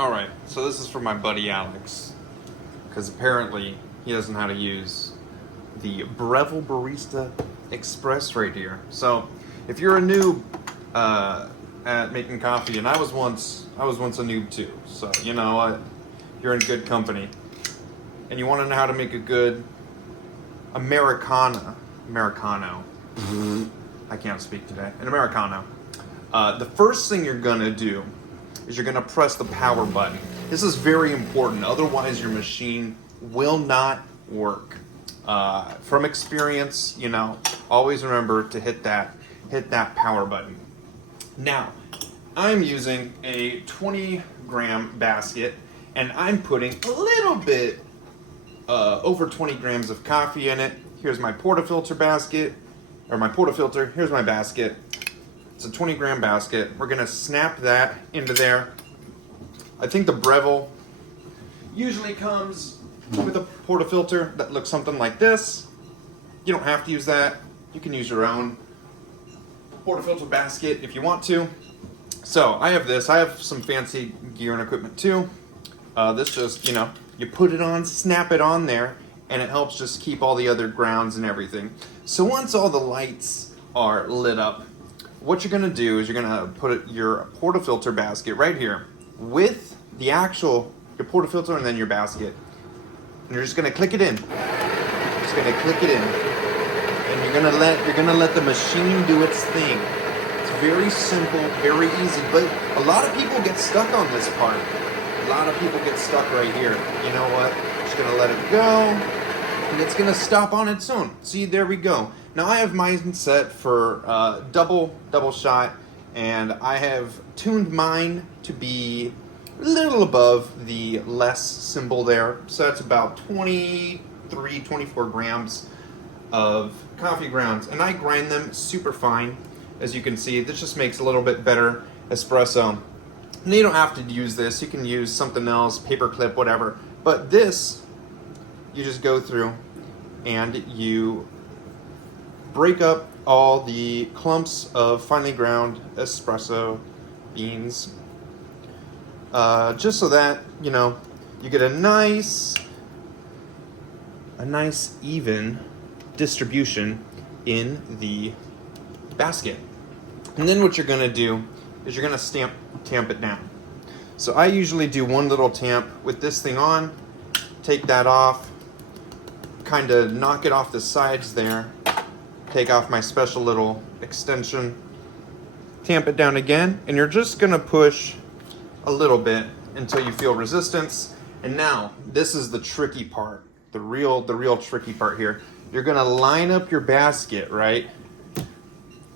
Alright, so this is for my buddy Alex, because apparently he doesn't know how to use the Breville Barista Express right here. So, if you're a noob at making coffee, and I was once a noob too, so you know what, you're in good company. And you want to know how to make a good Americano. I can't speak today. An Americano. The first thing you're gonna do is you're gonna press the power button. This is very important, otherwise your machine will not work. From experience, you know, always remember to hit that power button. Now, I'm using a 20-gram basket, and I'm putting a little bit over 20 grams of coffee in it. Here's my portafilter basket, or my portafilter. Here's my basket. It's a 20-gram basket. We're gonna snap that into there. I think the Breville usually comes with a portafilter that looks something like this. You don't have to use that. You can use your own portafilter basket if you want to. So I have this. I have some fancy gear and equipment too. This just, you know, you put it on, snap it on there, and it helps just keep all the other grounds and everything. So once all the lights are lit up, what you're gonna do is you're gonna put your portafilter basket right here with the actual, your portafilter and then your basket. And you're just gonna click it in. Just gonna click it in. And you're gonna let the machine do its thing. It's very simple, very easy, but a lot of people get stuck on this part. A lot of people get stuck right here. You know what? Just gonna let it go, and it's gonna stop on its own. See, there we go. Now I have mine set for double shot, and I have tuned mine to be a little above the less symbol there. So that's about 23, 24 grams of coffee grounds, and I grind them super fine. As you can see, this just makes a little bit better espresso. And you don't have to use this. You can use something else, paper clip, whatever. But this, you just go through and you break up all the clumps of finely ground espresso beans, just so that, you know, you get a nice even distribution in the basket. And then what you're gonna do is you're gonna tamp it down. So I usually do one little tamp with this thing on, take that off, kind of knock it off the sides there, take off my special little extension, tamp it down again, and you're just gonna push a little bit until you feel resistance. And now, this is the tricky part, the real tricky part here. You're gonna line up your basket, right?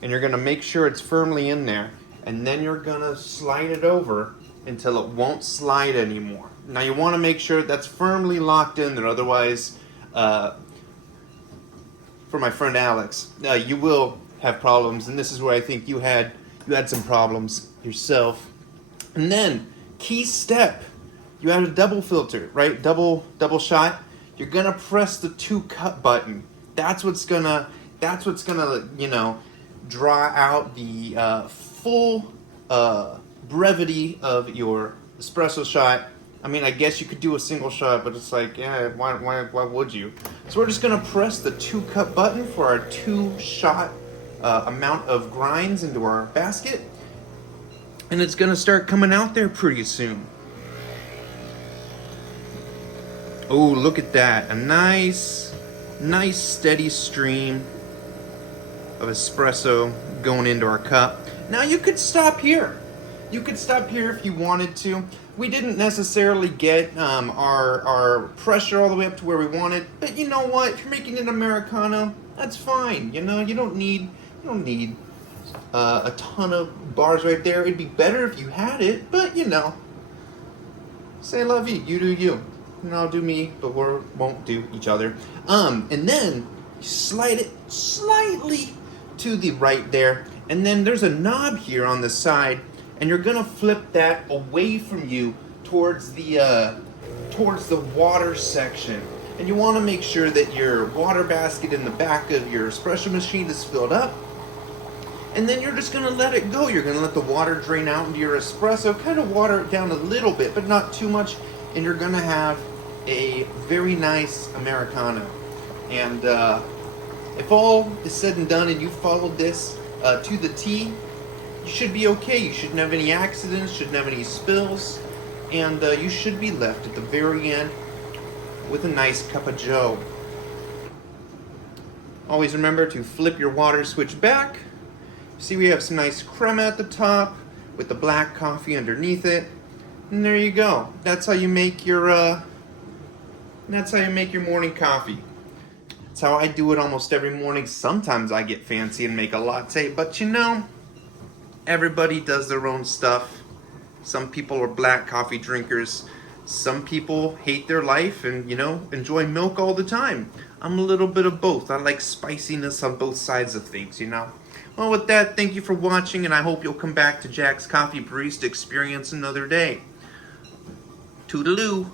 And you're gonna make sure it's firmly in there, and then you're gonna slide it over until it won't slide anymore. Now you wanna make sure that's firmly locked in there, otherwise, for my friend Alex, you will have problems, and this is where I think you had some problems yourself. And then, key step, you add a double filter, right? Double shot. You're gonna press the 2-cup button. That's what's gonna, you know, draw out the full brevity of your espresso shot. I mean, I guess you could do a single shot, but it's like, yeah, why would you? So we're just gonna press the 2-cup button for our 2-shot amount of grinds into our basket, and it's gonna start coming out there pretty soon. Oh, look at that. A nice steady stream of espresso going into our cup. Now you could stop here. You could stop here if you wanted to. We didn't necessarily get our pressure all the way up to where we wanted, but you know what? If you're making an Americano, that's fine. You know, you don't need a ton of bars right there. It'd be better if you had it, but you know, c'est la vie. You do you. And I'll do me, but we won't do each other. And then slide it slightly to the right there, and then there's a knob here on the side, and you're gonna flip that away from you towards the water section. And you want to make sure that your water basket in the back of your espresso machine is filled up. And then you're just gonna let it go. You're gonna let the water drain out into your espresso, kind of water it down a little bit, but not too much, and you're gonna have a very nice Americano. And if all is said and done and you followed this to the T, you should be okay. You shouldn't have any accidents, shouldn't have any spills, and you should be left at the very end with a nice cup of joe. Always remember to flip your water switch back. See, we have some nice crema at the top with the black coffee underneath it. And there you go. That's how you make your morning coffee. That's how I do it almost every morning. Sometimes I get fancy and make a latte, but you know, everybody does their own stuff. Some people are black coffee drinkers. Some people hate their life and, you know, enjoy milk all the time. I'm a little bit of both. I like spiciness on both sides of things, you know. Well, with that, thank you for watching, and I hope you'll come back to Jack's Coffee Barista Experience another day. Toodaloo.